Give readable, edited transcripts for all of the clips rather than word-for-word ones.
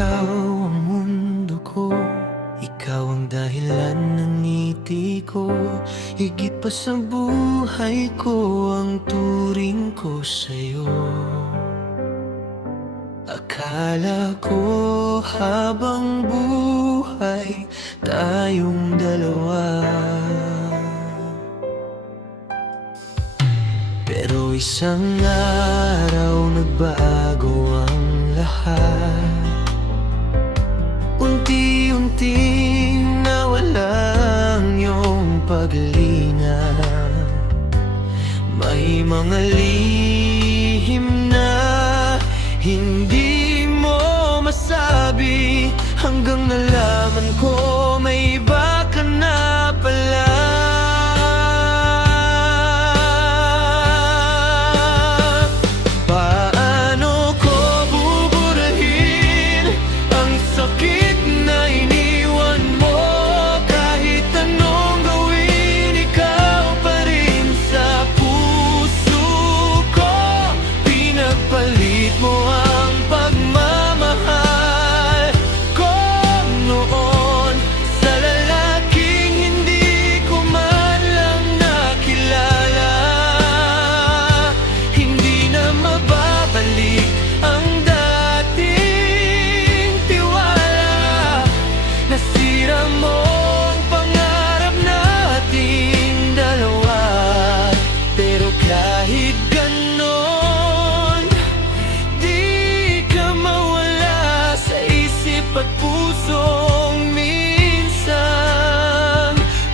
ikaw ang mundo ko. Ikaw ang dahilan ng ngiti ko. Higit pa sa buhay ko ang turing ko sa'yo. Akala ko habang buhay tayong dalawa, pero isang araw nagbago ang lahat. Unti-unting nawala ang iyong paglinang. May mga lihim na hindi mo masabi, hanggang nalaman ko may iba ka na pala. Paano ko buburahin ang sakit na iniwan mo? Kahit anong gawin, ikaw pa rin sa puso ko. Pinagpalit mo ang pagmamahal ko noon sa lalaking hindi ko man lang nakilala. Hindi na mababalik ang dating tiwala. Nasira mo ang pangarap nating dalawa, pero kahit ganon, di ka mawala sa isip at pusong minsan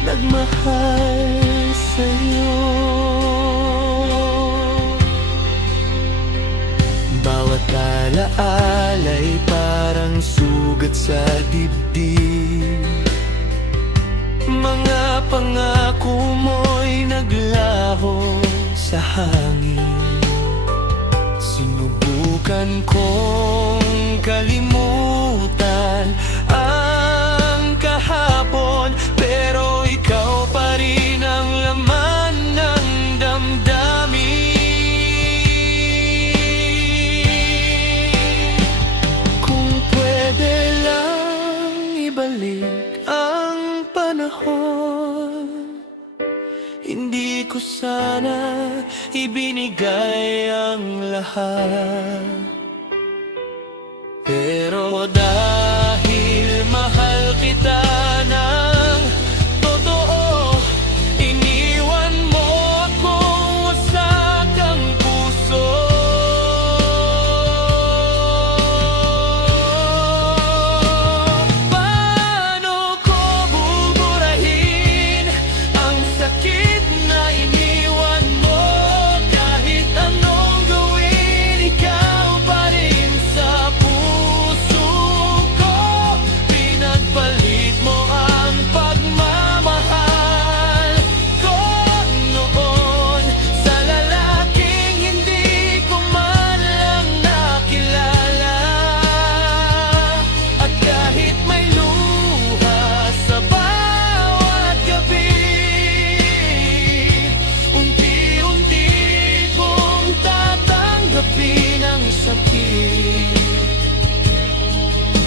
nagmahal sa'yo. Bawat alaala ay parang sugat sa dibdib. Mga pangako mo'y naglaho sa hangin. Sinubukan kong kalimutan ang kahapon, pero ikaw pa rin ang laman ng damdamin. Kung pwede lang ibalik ang panahon, hindi ko sana ibinigay ang lahat. Pero dahil mahal kita ng totoo, iniwan mo akong wasak ang puso. Paano ko buburahin ang sakit na iniwan mo? Kahit anong gawin, ikaw pa rin sa puso ko. Pinagpalit mo ang pagmamahal ko noon sa lalaking hindi ko man lang nakilala. At kahit may luha sa bawat gabi, unti-unti kong tatanggapin ang sakit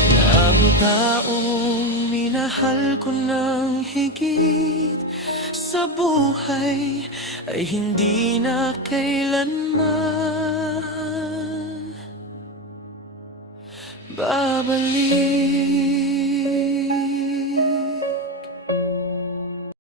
na ang taong minahal ko ng higit sa buhay ay hindi na kailanman babalik.